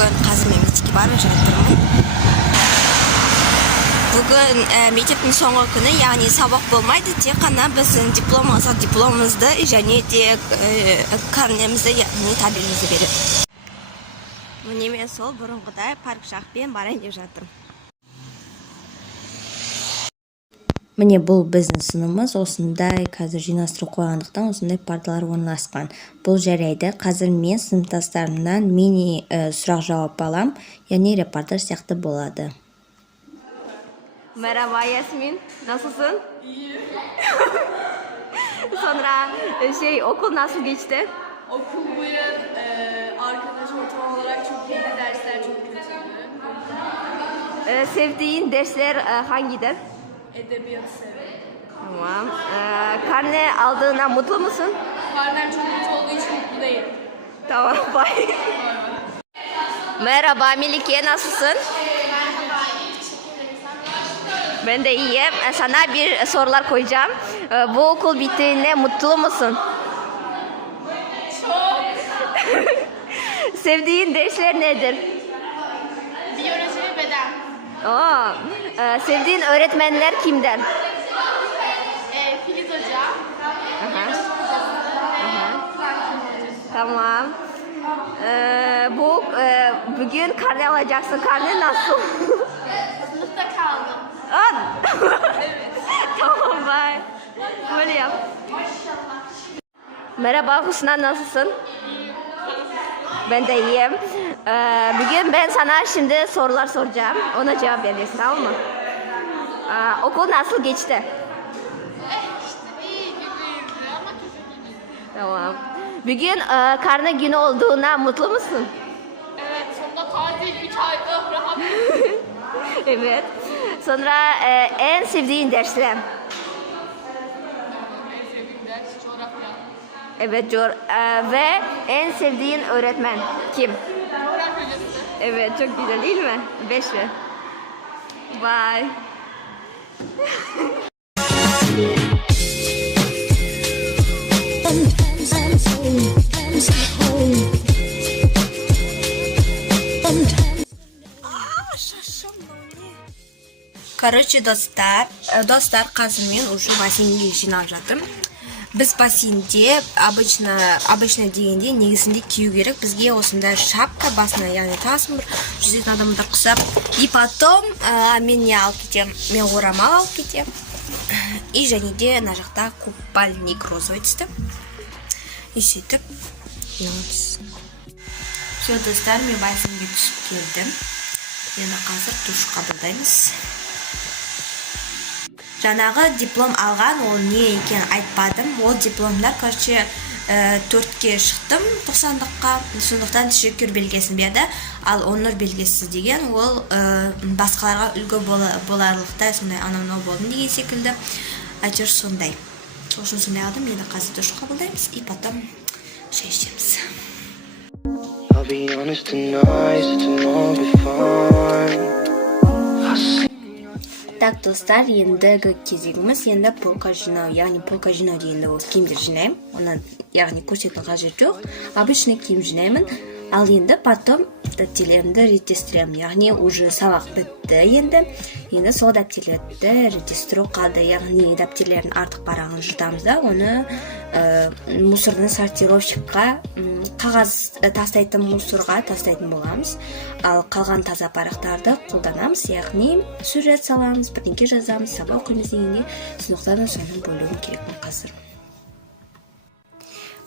Бүгін қазір мен мектепке барып жатырмын. Бүгін мектептің соңғы күні, яғни сабақ болмайды, тек қана біздің дипломымызды және де карнемізді, яғни табелімізді береді. Міне мен сол бұрынғыдай парк жақпен барайын деп жатырмын. Міне бұл біздің сыныбымыз, осындай қазір жинастырып қойғандықтан осындай парталар орналасқан. Бұл жарайды. Қазір мен сыныптастарымнан мини сұрақ жауап алам, яғни репортаж сияқты болады. Merhaba Yasmin, nasılsın? İyi. Sonra okul nasıl geçti? Okul bu yıl arkadaş ortamı olarak çok iyiydi, dersler çok kötüydü. Sevdiğin dersler hangidir? Edebiyatı seviyorum. Tamam. Karne aldığına mutlu musun? Karnem çok kötü olduğu için mutlu değilim. Tamam, bye. Merhaba Melike, nasılsın? Ben de iyiyim. Sana bir sorular koyacağım. Bu okul bittiğinde mutlu musun? Çok. Sevdiğin dersler nedir? Biyoloji ve beden. Sevdiğin öğretmenler kimden? Filiz Hoca. Tamam. Bugün karne alacaksın. Karne nasıl? Sınıfta kaldım. Evet. Tamam, bye. Böyle yap. Merhaba Husna, nasılsın? Ben de iyiyim. Bugün ben sana şimdi sorular soracağım. Ona cevap vereceksin, tamam mı? Okul nasıl geçti? İşte iyi gibiydi ama kötü gibiydi. Tamam. Bugün karne günü olduğuna mutlu musun? Evet, sonunda tatil 3 ayda rahat. Evet. Sonra en sevdiğin dersler? En sevdiğim ders coğrafya. Evet, ve en sevdiğin öğretmen kim? Coğrafya hocası. Evet, çok güzel değil mi? 5 ver. Bye. Короче, достар, қазір мен уже бассейнге жинап жатырмын. Біз бассейнде обычно дегенде негізінде кию керек. Бізге осындай шапка басына, яғни тағасың бір жүзетін адамдар құсап. И потом мен не алып кетем, мен орамал алып кетем. И және де мына жақта купальник розовый түсті. И сөйтіп. Все, достар, мен бассейнге түсіп келдім. Енді қазір душ қабылдаймыз. Жаңағы диплом алған, ол не екен айтпадым. Ол дипломдар, короче, 4-ке шықтым 90-дыққа. Сондықтан тешеккер белгесін берді. Ал оныр белгесі деген, ол басқаларға үлгі боларлықтай, сондай анау болдым деген секілді. Әйтеуір сондай. Сол үшін сондай алдым. Енді қазір душ қабылдаймыз, и потом шай ішеміз. I'll be honest tonight, tomorrow be fine. Так, достар, ендігі кезегіміз енді полка жинау. Яғни полка жинау дегенде ол киімдер жинаймын. Оны яғни көрсетудің қажет жоқ. Обычный киім жинаймын. Ал енді потом дәптерлерімді реттестіремін. Яғни уже сабақ бітті енді. Енді сол дәптерлерді реттестіру қалды. Яғни дәптерлердің артық парағын жыртамыз да, оны мусорный сортировщикқа, қағаз тастайтын мусорға тастайтын боламыз. Ал қалған таза парақтарды қолданамыз, яғни сурет саламыз, бірдеңке жазамыз, сабақ оқимыз дегенде, сондықтан соны бөлуім керекпін қазір.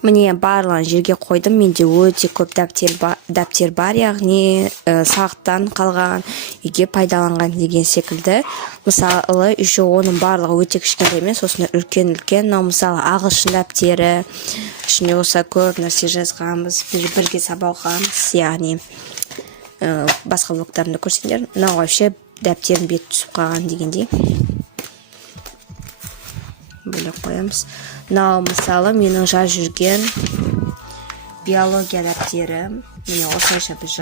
Міне барлығын жерге қойдым. Менде өте көп дәптер бар, яғни сағаттан қалған, үйге пайдаланған деген секілді. Мысалы, еще оның барлығы өте кішкентай емес, осыны үлкен-үлкен. Мысалы, ағылшын дәптері, ішінде оса көп нәрсе жазғанбыз, бірге сабақ оқығанбыз, яғни басқа блоктарымды көрсеңдер. Мынау вообще дәптерін бет түсіп қалған дегендей. Бөлек қоямыз. Мынау мысалы менің жазып жүрген биология дәптері. Міне осылайша біз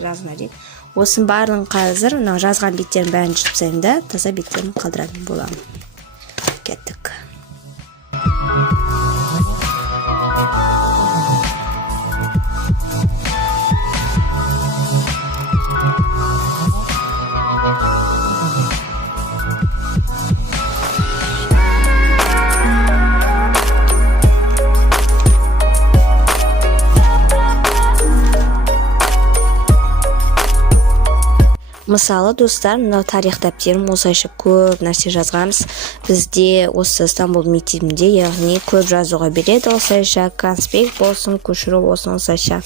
жазма дейді. Осының барлығын қазір мынау жазған беттерін бәрін жыртып тастаймын да, таза беттерін қалдыратын боламын. Кеттік. Мысалы, достар, мынау тарих дәптерім осылайша көп нәрсе жазғанбыз. Бізде осы Стамбул мектебінде, яғни көп жазуға береді. Осылайша конспект болсын, көшіру болсын, осылайша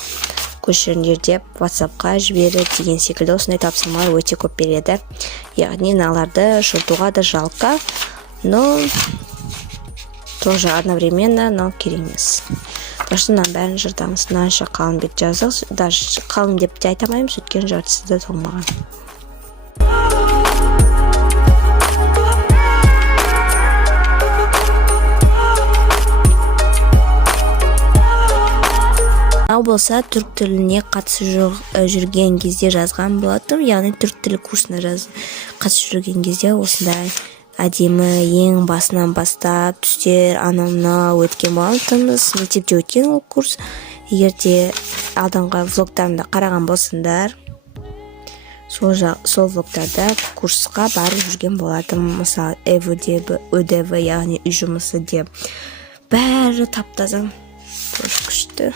көшіріңдер деп WhatsApp-қа жібереді деген секілді осындай тапсырмалар өте көп береді. Яғни мыналарды шылтуға да жалко, но тоже одновременно, но керек емес. Мынаның бәрін жыртамыз. Мынанша қалың бет жаздық. Даже қалың деп те айта алмаймыз, өйткені жартысы да толмаған. Мынау болса түрк тіліне қатысы жүрген кезде жазған болатым, яғни түрк тілі курсына қатысып жүрген кезде осындай әдемі ең басынан бастап түстер анамна өткен болатынбыз. Мектепте өткен ол курс. Егер де алдыңғы влогтарымда қараған болсаңдар, сол влогтарда курсқа барып жүрген болатым. Мысалы, ÖDV, яғни үй жұмысы деп. Бәрі таптаза. Күшті.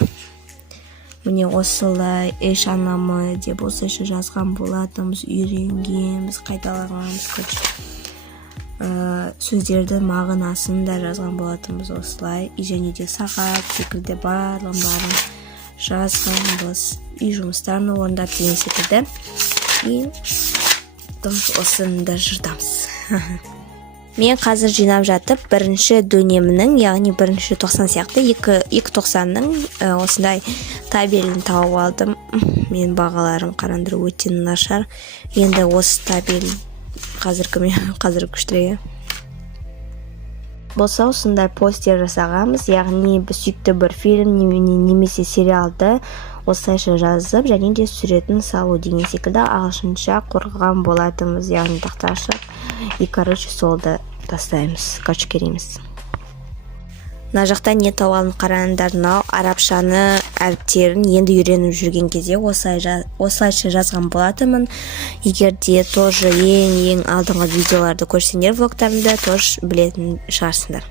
Міне осылай еш анамы деп осылайша жазған болатымыз, үйренгенбіз, қайталағанбыз, сөздердің мағынасын да жазған болатынбыз осылай. Және де сағат секілді барын жазғанбыз. Үй жұмыстарын орындап деген секілді. И осыны да жыртамыз. Мен қазір жинап жатып, бірінші дөнемінің, яғни бірінші 90 сияқты, екі 90-ның осындай табелін тауып алдым. Мен бағаларым қарандыры өте нашар. Енді осы табел қазіргі күштілігі. Болса, осындай постер жасағанбыз, яғни біз сүйікті бір фильм немесе сериалды осылайша жазып, және де суретін салу деген секілді ағылшынша қорғаған болатынбыз, яғни тақташы. И, солды тастаймыз, кереміз. Мына жақта не тауалын қараңдар, мынау арабшаны әріптерін енді үйреніп жүрген кезде осылайша жазған болатынмын. Егер де тоже ең алдыңғы видеоларды көрсеңдер влогтарымда тоже білетін шығарсыңдар.